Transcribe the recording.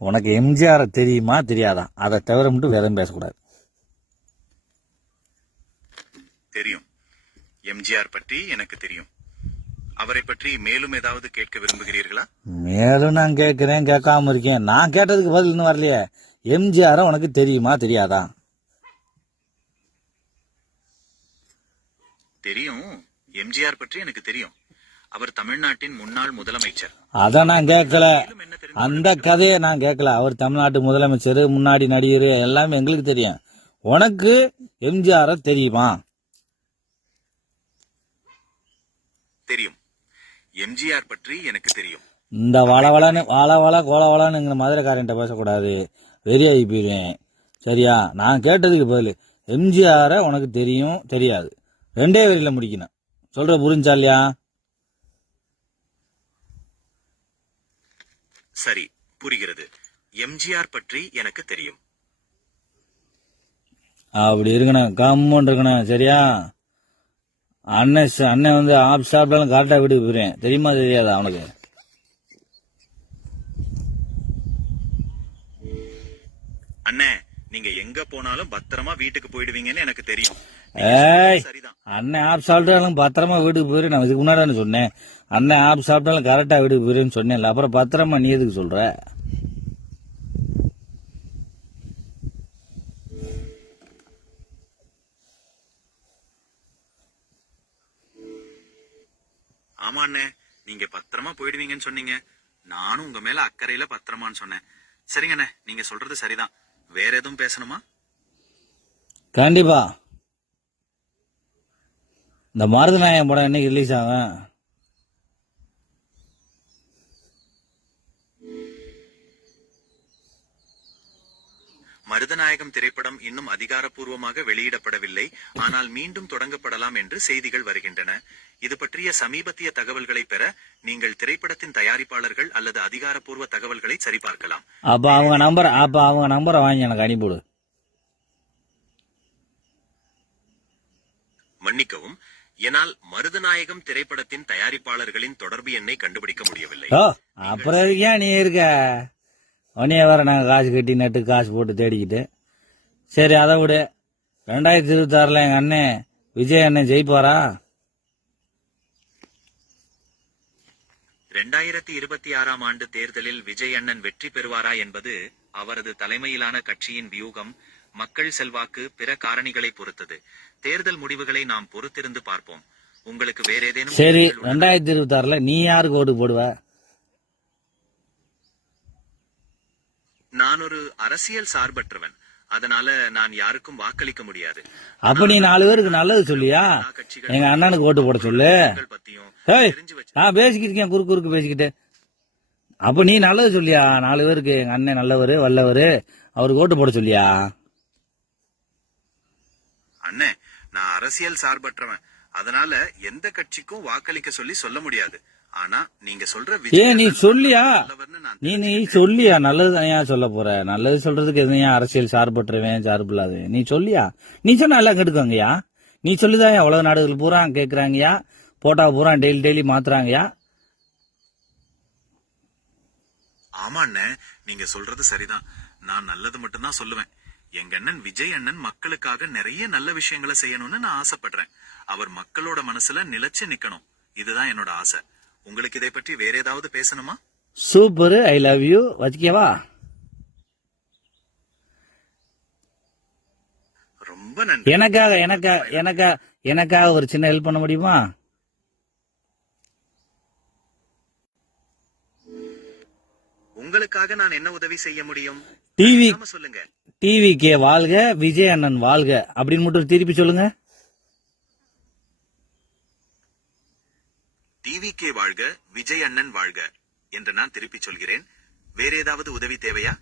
உனக்கு எம்ஜிஆர் தெரியுமா தெரியாதா? அதை தவிர மட்டும் வேற எதுவும் பேசக்கூடாது. தெரியும். எம்ஜிஆர் பற்றி எனக்கு தெரியும். அவரை பற்றி மேலும் ஏதாவது கேட்க விரும்புகிறீர்களா? மேலும் நான் கேட்கிறேன், கேட்காம இருக்கேன். நான் கேட்டதுக்கு பதில் இன்னும் வரலையே. எம்ஜிஆர் உனக்கு தெரியுமா தெரியாதா? தெரியும். எம்ஜிஆர் பற்றி எனக்கு தெரியும். அவர் தமிழ்நாட்டின் முன்னாள் முதலமைச்சர். அத நான் கேட்கல. அந்த கதையை நான் கேட்கல. அவர் தமிழ்நாட்டு முதலமைச்சர், முன்னாடி நடிகர், எல்லாமே எங்களுக்கு தெரியும். உனக்கு எம்ஜிஆர் தெரியுமா? தெரியும். எம்ஜிஆர் பற்றி எனக்கு தெரியும். இந்த வளவளன்னு கோலவளன்னு மதுரைக்காரன்ட்ட பேசக்கூடாது. வெறியாகி போயிருவேன். சரியா? நான் கேட்டதுக்கு பதில் எம்ஜிஆர உனக்கு தெரியும் தெரியாது, ரெண்டே வரியில முடிக்கணும். சொல்ற புரிஞ்சா இல்லையா? சரி, புரிகிறது. எம்ஜிஆர் பற்றி எனக்கு தெரியும். அப்படி இருக்கணும், கம்முன்னு இருக்கணும். சரியா? அண்ணன் வந்து ஆப் சாப்பிட்டாலும் கரெக்டா வீட்டுக்கு போயிருவேன். தெரியுமா தெரியாதா அவனுக்கு? அண்ணே, நீங்க எங்க போனாலும் பத்திரமா வீட்டுக்கு போயிடுவீங்கன்னு எனக்கு தெரியும். சரிதான். அண்ணன் ஆப் சாப்பிட்டாலும் பத்திரமா வீட்டுக்கு போயிரு. நான் இதுக்கு முன்னாடி சொன்னேன், அண்ணன் ஆப் சாப்பிட்டாலும் கரெக்டா வீட்டுக்கு போயிருன்னு சொன்னேன்ல. அப்புறம் பத்திரமா நீ எதுக்கு சொல்ற? ஆமா அண்ணே, நீங்க பத்திரமா போயிடுவீங்கன்னு சொன்னீங்க. நானும் உங்க மேல அக்கறையில பத்திரமான்னு சொன்னேன். சரிங்க அண்ணே, நீங்க சொல்றது சரிதான். வேற எதுவும் பேசணுமா? கண்டிப்பா. இந்த மருதநாயகம் படம் என்னைக்கு ரிலீஸ் ஆகும்? மருதநாயகம் திரைப்படம் இன்னும் அதிகாரப்பூர்வமாக வெளியிடப்படவில்லை. ஆனால் மீண்டும் தொடங்கப்படலாம் என்று செய்திகள் வருகின்றன. இது பற்றிய சமீபத்திய தகவல்களை பெற நீங்கள் திரைப்படத்தின் தயாரிப்பாளர்கள் அல்லது அதிகாரப்பூர்வ தகவல்களை சரிபார்க்கலாம். அப்ப அவங்க நம்பரை வாங்கி எனக்கு அனுப்பிவிடு. மன்னிக்கவும், என்னால் மருதநாயகம் திரைப்படத்தின் தயாரிப்பாளர்களின் தொடர்பு எண்ணை கண்டுபிடிக்க முடியவில்லை. அப்புறம் ஏன் நீ இருக்க? உடனே வேற நாங்கள் காசு கட்டி நட்டு காசு போட்டு தேடிக்கிட்டு. சரி, அதை விடு. 2026 எங்க அண்ணன் விஜய் அண்ணன் ஜெயிப்பாரா? 2026 ஆண்டு தேர்தலில் விஜய் அண்ணன் வெற்றி பெறுவாரா என்பது அவரது தலைமையிலான கட்சியின் வியூகம், மக்கள் செல்வாக்கு, பிற காரணிகளை பொறுத்தது. தேர்தல் முடிவுகளை நாம் பொறுத்திருந்து பார்ப்போம். உங்களுக்கு வேற ஏதேனும்? சரி, 2026 நீ யாருக்கு ஓட்டு போடுவ? நான் ஒரு அரசியல் சார்பற்றவன். அதனால நான் யாருக்கும் வாக்களிக்க முடியாது. அப்ப நீ 4 பேருக்கு நல்லது சொல்லியா? எங்க அண்ணனுக்கு ஓட்டு போட சொல்லு. நான் பேசிக்கிட்டு இருக்கேன், குறுக்கு பேசிக்கிட்டு. அப்ப நீ நல்லது சொல்லியா? 4 பேருக்கு எங்க அண்ணன் நல்லவரு, வல்லவரு, அவருக்கு ஓட்டு போட சொல்லியா? அண்ணே, நான் அரசியல் சார்பற்றவன். அதனால எந்த கட்சிக்கும் வாக்களிக்க சொல்ல முடியாது. ஆனா நீங்க சொல்ற நீ சொல்லியா? நீ சொல்லியா? நல்லது ஏன் சொல்ல போற? நல்லது சொல்றதுக்கு எதுவும் அரசியல் சார்பற்றவன் சார்பு இல்லாத நீ சொல்லியா? நீ சொன்னா எல்லாம் கெடுக்குவாங்கயா. நீ சொல்லிதான் உலக நாடுகள் பூரா கேக்குறாங்கயா, போட்டா பூரா டெய்லி மாத்துறாங்கயா. ஆமா அண்ணே, நீங்க சொல்றது சரிதான். நான் நல்லது மட்டும்தான் சொல்லுவேன். எங்க அண்ணன் விஜய் அண்ணன் மக்களுக்காக நிறைய நல்ல விஷயங்களை செய்யணும்னு நான் ஆசைப்படுறேன். அவர் மக்களோட மனசுல நிலைச்சு நிக்கணும். இதுதான் என்னோட ஆசை. உங்களுக்கு இதை பற்றி வேற ஏதாவது பேசணுமா? Super, I love you. வச்சுக்கவா? ரொம்ப நன்றி. எனக்காக ஒரு சின்ன ஹெல்ப் பண்ண முடியுமா? உங்களுக்காக நான் என்ன உதவி செய்ய முடியும்? சொல்லுங்க. டிவிக்கே வாழ்க, விஜய் அண்ணன் வாழ்க அப்படின்னு மட்டும் திருப்பி சொல்லுங்க. டிவிக்கே வாழ்க, விஜய் அண்ணன் வாழ்க என்று நான் திருப்பி சொல்கிறேன். வேற ஏதாவது உதவி தேவையா?